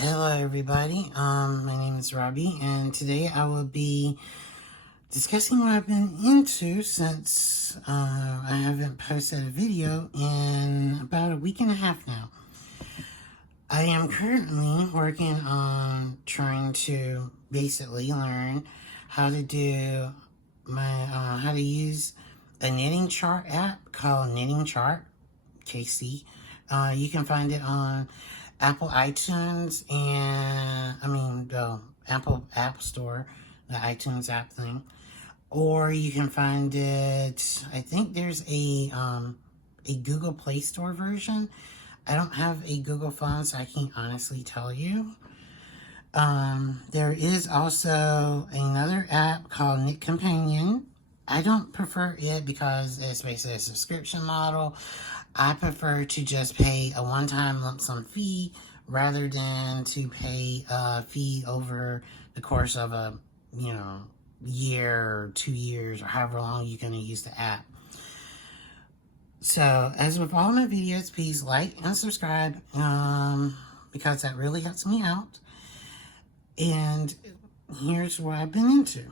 Hello everybody, my name is Robbie, and today I will be discussing what I've been into since I haven't posted a video in about a week and a half now. I am currently working on trying to basically learn how to do how to use a knitting chart app called Knitting Chart, KC. You can find it on Apple iTunes and the Apple App Store, the iTunes app thing, or you can find it. I think there's a Google Play Store version. I don't have a Google phone, so I can't honestly tell you. There is also another app called Knit Companion. I don't prefer it because it's basically a subscription model. I prefer to just pay a one-time lump sum fee rather than to pay a fee over the course of a, year or 2 years or however long you're going to use the app. So, as with all my videos, please like and subscribe because that really helps me out. And here's what I've been into.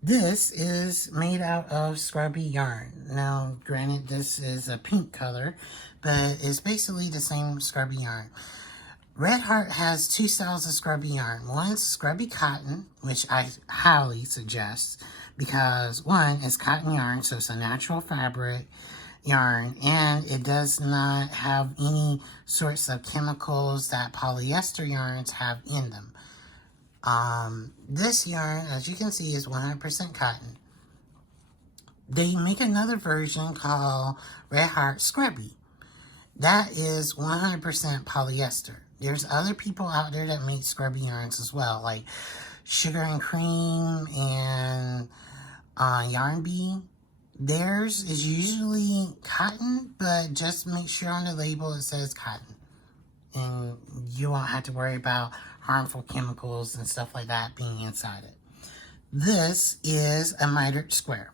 This is made out of scrubbie yarn. Now, granted, this is a pink color, but it's basically the same scrubbie yarn. Red Heart has two styles of scrubbie yarn. One's scrubbie cotton, which I highly suggest because one is cotton yarn, so it's a natural fabric yarn, and it does not have any sorts of chemicals that polyester yarns have in them. This yarn, as you can see, is 100% cotton. They make another version called Red Heart Scrubbie. That is 100% polyester. There's other people out there that make scrubbie yarns as well, like Sugar and Cream and Yarn Bee. Theirs is usually cotton, but just make sure on the label it says cotton. And you won't have to worry about harmful chemicals and stuff like that being inside it. This is a mitered square.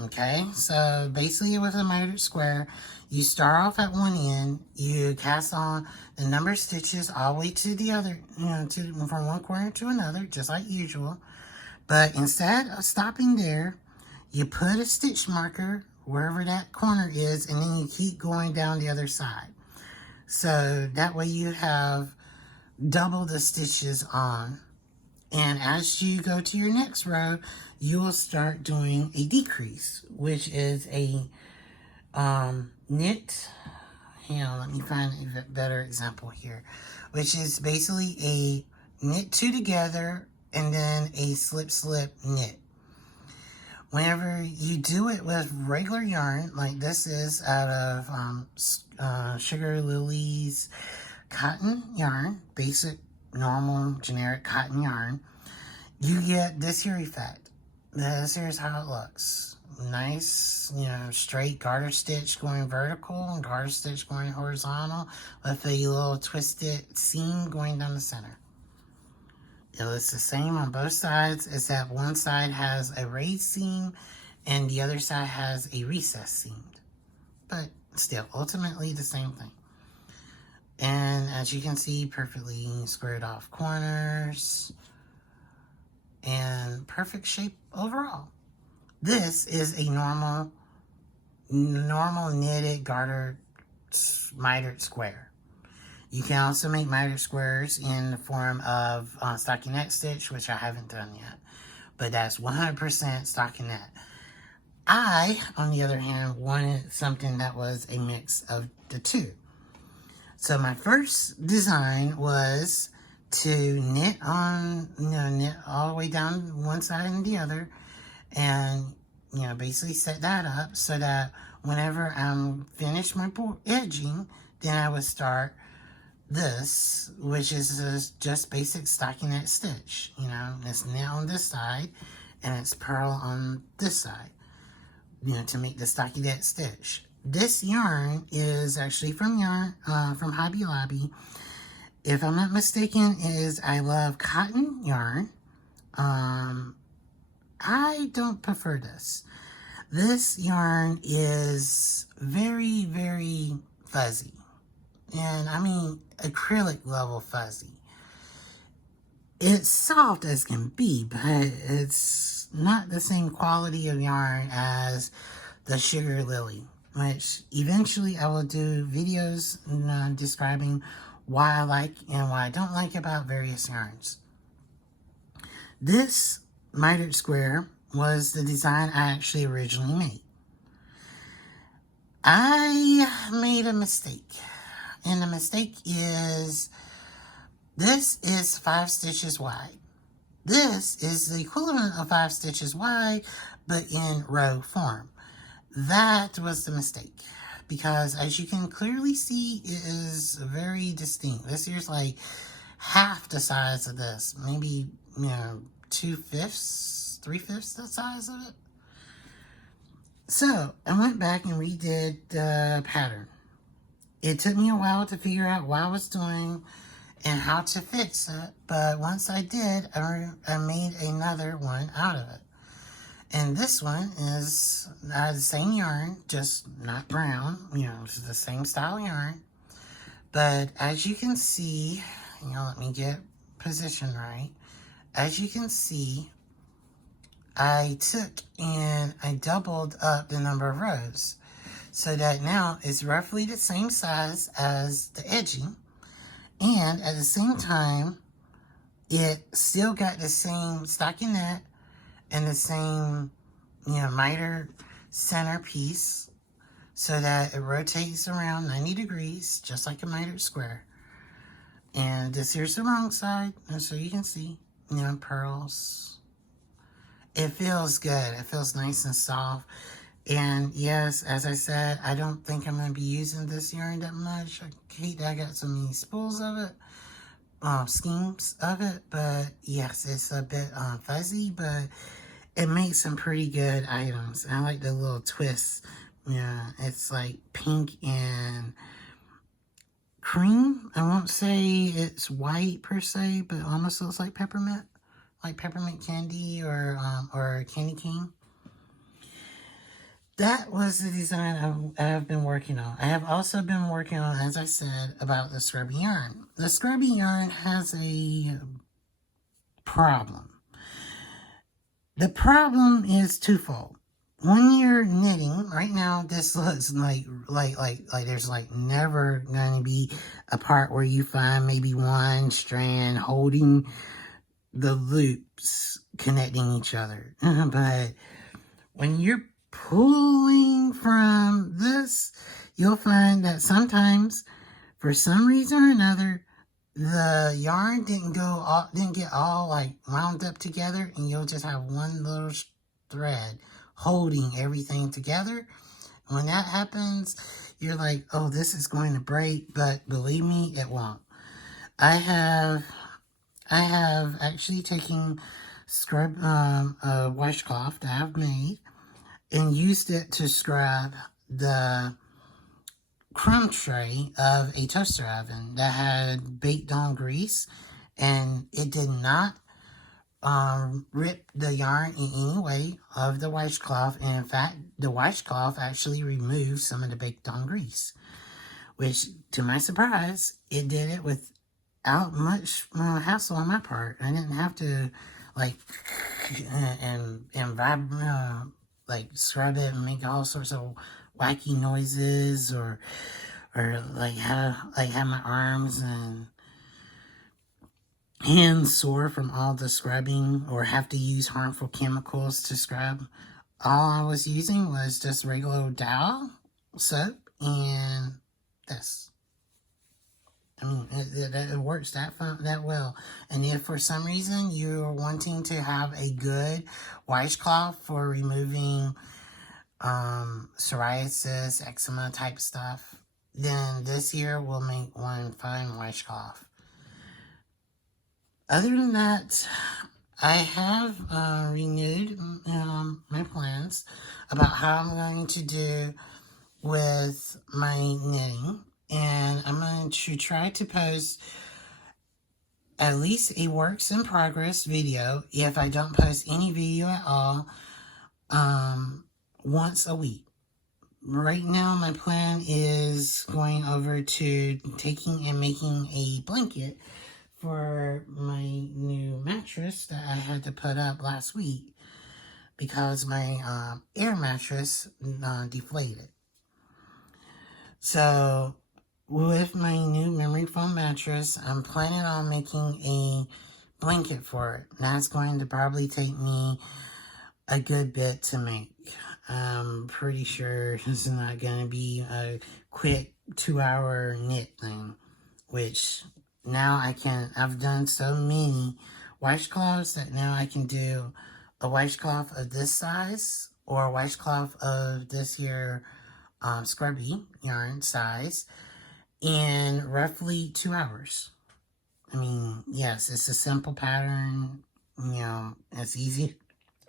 Okay, so basically with a mitered square, you start off at one end, you cast on the number of stitches all the way to the other, from one corner to another, just like usual. But instead of stopping there, you put a stitch marker wherever that corner is, and then you keep going down the other side. So that way you have double the stitches on. And as you go to your next row, you will start doing a decrease, which is a knit. Hang on, let me find a better example here. Which is basically a knit two together and then a slip knit. Whenever you do it with regular yarn, like this is out of Sugar Lily's cotton yarn, basic, normal, generic cotton yarn, you get this here effect. This here's how it looks. Nice, straight garter stitch going vertical and garter stitch going horizontal with a little twisted seam going down the center. It looks the same on both sides, except one side has a raised seam and the other side has a recessed seam. But still, ultimately the same thing. And as you can see, perfectly squared off corners and perfect shape overall. This is a normal knitted garter mitered square. You can also make mitered squares in the form of stockinette stitch, which I haven't done yet. But that's 100% stockinette. I, on the other hand, wanted something that was a mix of the two. So my first design was to knit knit all the way down one side and the other. And, basically set that up so that whenever I'm finished my edging, then I would start this, which is just basic stockinette stitch. It's knit on this side and it's purl on this side, to make the stockinette stitch. This yarn is actually from Hobby Lobby. If I'm not mistaken, is I Love Cotton yarn. I don't prefer this. This yarn is very, very fuzzy. and I mean acrylic level fuzzy. It's soft as can be, but it's not the same quality of yarn as the Sugar Lily, which eventually I will do videos describing why I like and why I don't like about various yarns. This mitered square was the design I actually originally made. I made a mistake, and the mistake is this is 5 stitches wide. This is the equivalent of 5 stitches wide, but in row form. That was the mistake, because as you can clearly see, it is very distinct. This here's like half the size of this, maybe, 2/5, 3/5 the size of it. So I went back and redid the pattern. It took me a while to figure out what I was doing and how to fix it, but once I did, I made another one out of it. And this one is the same yarn, just not brown, it's the same style yarn. But as you can see, let me get position right. As you can see, I took and I doubled up the number of rows so that now it's roughly the same size as the edging. And at the same time, it still got the same stockinette and the same, mitered center piece so that it rotates around 90 degrees, just like a mitered square. And this here's the wrong side, and so you can see, pearls. It feels good. It feels nice and soft. And yes, as I said, I don't think I'm going to be using this yarn that much. I hate that I got so many spools of it. Schemes of it, but yes, it's a bit fuzzy, but it makes some pretty good items. I like the little twists. Yeah, it's like pink and cream. I won't say it's white per se, but it almost looks like peppermint candy or candy cane. That was the design I've been working on. I have also been working on, as I said, about the scrubbie yarn. The scrubbie yarn has a problem. The problem is twofold. When you're knitting, right now, this looks like there's never going to be a part where you find maybe one strand holding the loops connecting each other. But when you're pulling from this, you'll find that sometimes, for some reason or another, the yarn didn't get all wound up together, and you'll just have one little thread holding everything together. When that happens, you're like, oh, this is going to break, but believe me, it won't. I have actually taken a washcloth that I've made and used it to scrub the crumb tray of a toaster oven that had baked on grease, and it did not rip the yarn in any way of the washcloth. And in fact, the washcloth actually removed some of the baked on grease, which, to my surprise, it did it without much hassle on my part. I didn't have to scrub it and make all sorts of wacky noises, or have my arms and hands sore from all the scrubbing, or have to use harmful chemicals to scrub. All I was using was just regular Dial soap and this. I mean, it works that well. And if for some reason you're wanting to have a good washcloth for removing psoriasis, eczema type stuff, then this here will make one fine washcloth. Other than that, I have renewed my plans about how I'm going to do with my knitting, and I'm going to try to post at least a works in progress video, if I don't post any video at all, once a week. right now my plan is going over to taking and making a blanket for my new mattress that I had to put up last week because my air mattress deflated. So with my new memory foam mattress, I'm planning on making a blanket for it. That's going to probably take me a good bit to make. I'm pretty sure it's not going to be a quick 2-hour knit thing, which now I've done so many washcloths that now I can do a washcloth of this size or a washcloth of this here scrubbie yarn size in roughly 2 hours. I mean, yes, it's a simple pattern. It's easy.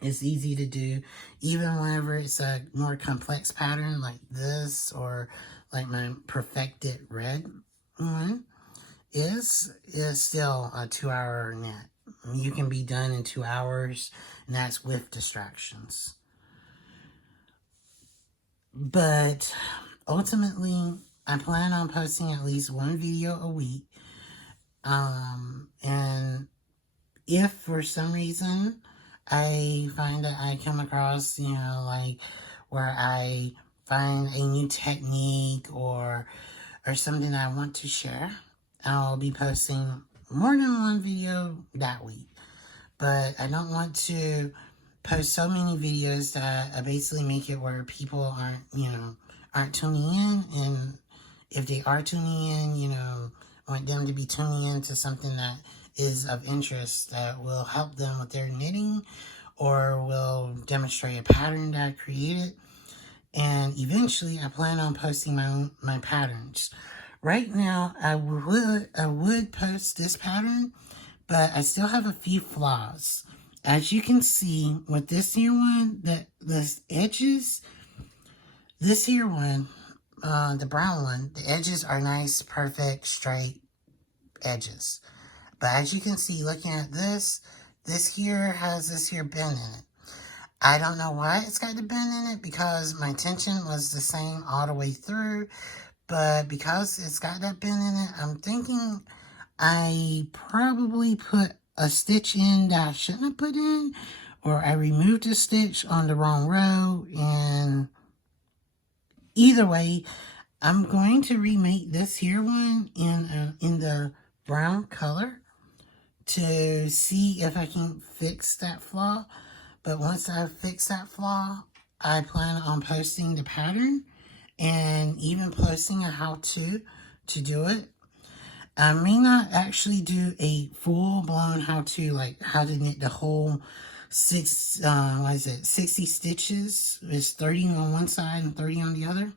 It's easy to do, even whenever it's a more complex pattern like this or like my perfected red one is still a 2-hour knit. You can be done in 2 hours, and that's with distractions. But ultimately, I plan on posting at least one video a week. And if for some reason I find that I come across, like where I find a new technique or something that I want to share, I'll be posting more than one video that week. But I don't want to post so many videos that I basically make it where people aren't tuning in. And if they are tuning in, I want them to be tuning in to something that is of interest that will help them with their knitting or will demonstrate a pattern that I created. And eventually I plan on posting my patterns. Right now I would post this pattern, but I still have a few flaws. As you can see with this here one, the edges, this here one, the brown one, the edges are nice, perfect, straight edges. But as you can see, looking at this here has this here bend in it. I don't know why it's got the bend in it because my tension was the same all the way through. But because it's got that bend in it, I'm thinking I probably put a stitch in that I shouldn't have put in, or I removed a stitch on the wrong row. And either way, I'm going to remake this here one in the brown color to see if I can fix that flaw. But once I fix that flaw, I plan on posting the pattern and even posting a how-to to do it. I may not actually do a full-blown how-to, like how to knit the whole 60 stitches. It's 30 on one side and 30 on the other.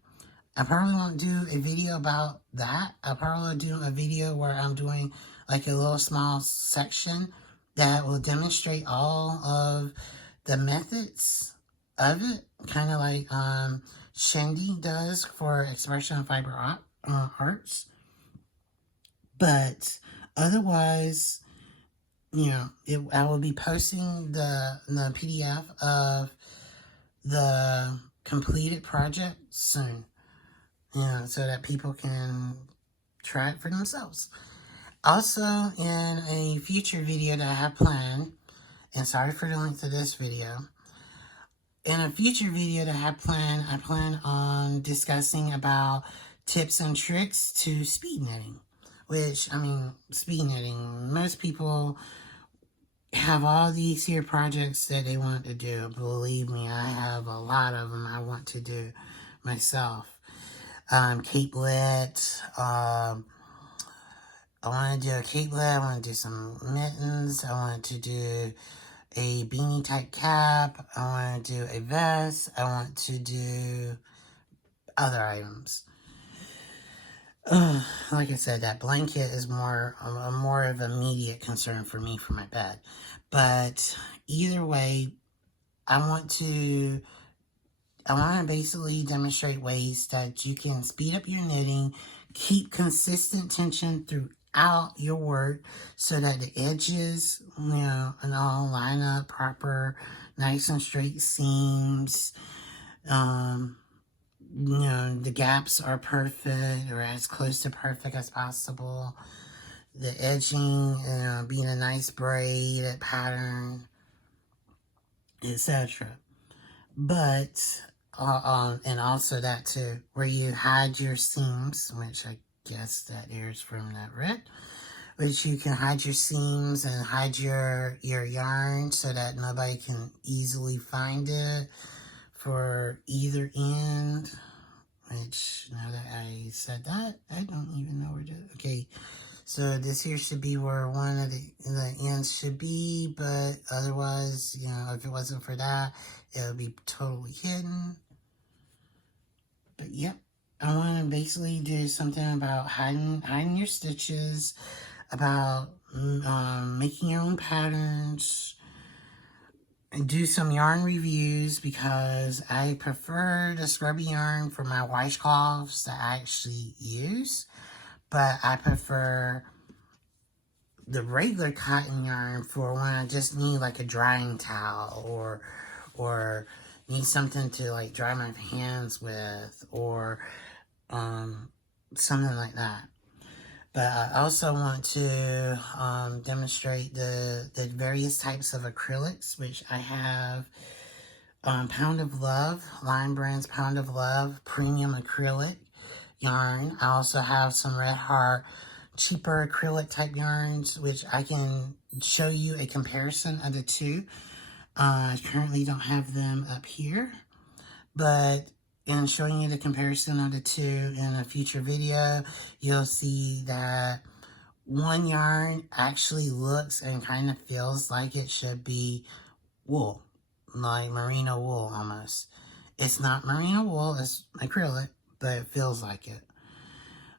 I probably won't do a video about that. I'll probably do a video where I'm doing like a little small section that will demonstrate all of the methods of it, kind of like Shandy does for Expression Fiber Arts. But otherwise, I will be posting the PDF of the completed project soon, so that people can try it for themselves. Also, in a future video that I have planned, and sorry for the length of this video, in a future video that I plan on discussing about tips and tricks to speed knitting. Which, speed knitting, most people have all these here projects that they want to do. Believe me, I have a lot of them I want to do myself. Capelet, I want to do a capelet, I want to do some mittens, I want to do a beanie type cap, I want to do a vest, I want to do other items. Like I said, that blanket is more of an immediate concern for me for my bed. But either way, I want to basically demonstrate ways that you can speed up your knitting, keep consistent tension throughout your work so that the edges, and all line up proper, nice and straight seams. you know, the gaps are perfect or as close to perfect as possible. The edging, being a nice braid pattern, etc. But, and also that too, where you hide your seams, which I guess that is from that red, which you can hide your seams and hide your yarn so that nobody can easily find it for either end. Which, now that I said that, I don't even know where to, okay. So this here should be where one of the ends should be, but otherwise, you know, if it wasn't for that, it would be totally hidden. But yep, I want to basically do something about hiding your stitches, about making your own patterns, and do some yarn reviews because I prefer the scrubby yarn for my washcloths that I actually use, but I prefer the regular cotton yarn for when I just need like a drying towel or need something to like dry my hands with or something like that. But I also want to demonstrate the various types of acrylics, which I have Pound of Love, Line Brand's Pound of Love Premium Acrylic yarn. I also have some Red Heart cheaper acrylic type yarns, which I can show you a comparison of the two. I currently don't have them up here, but in showing you the comparison of the two in a future video, you'll see that one yarn actually looks and kind of feels like it should be wool, like merino wool almost. It's not merino wool, it's acrylic, but it feels like it.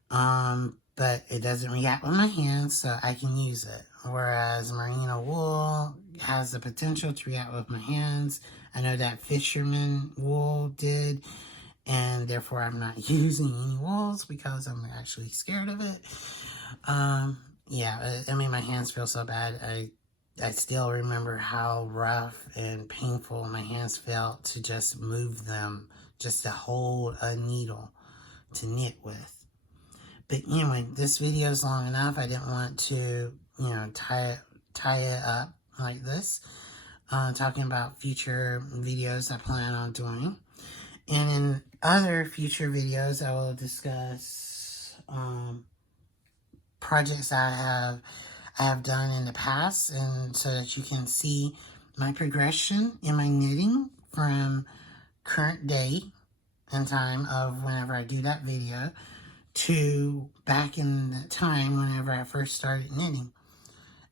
But it doesn't react with my hands, so I can use it. Whereas merino wool has the potential to react with my hands. I know that fisherman wool did, and therefore I'm not using any wools because I'm actually scared of it. Yeah, it made my hands feel so bad. I still remember how rough and painful my hands felt to just move them, just to hold a needle to knit with. But anyway, this video is long enough. I didn't want to, you know, tie it up like this. Talking about future videos I plan on doing. And in other future videos, I will discuss projects I have done in the past, and so that you can see my progression in my knitting from current day and time of whenever I do that video to back in the time whenever I first started knitting.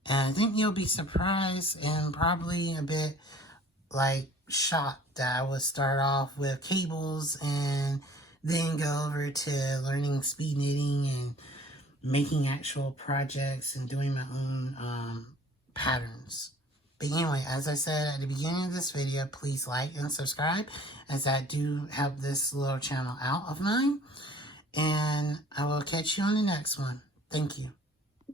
And I think you'll be surprised and probably a bit like shocked that I would start off with cables and then go over to learning speed knitting and making actual projects and doing my own patterns. But anyway, as I said at the beginning of this video, please like and subscribe as I do help this little channel out of mine. And I will catch you on the next one. Thank you.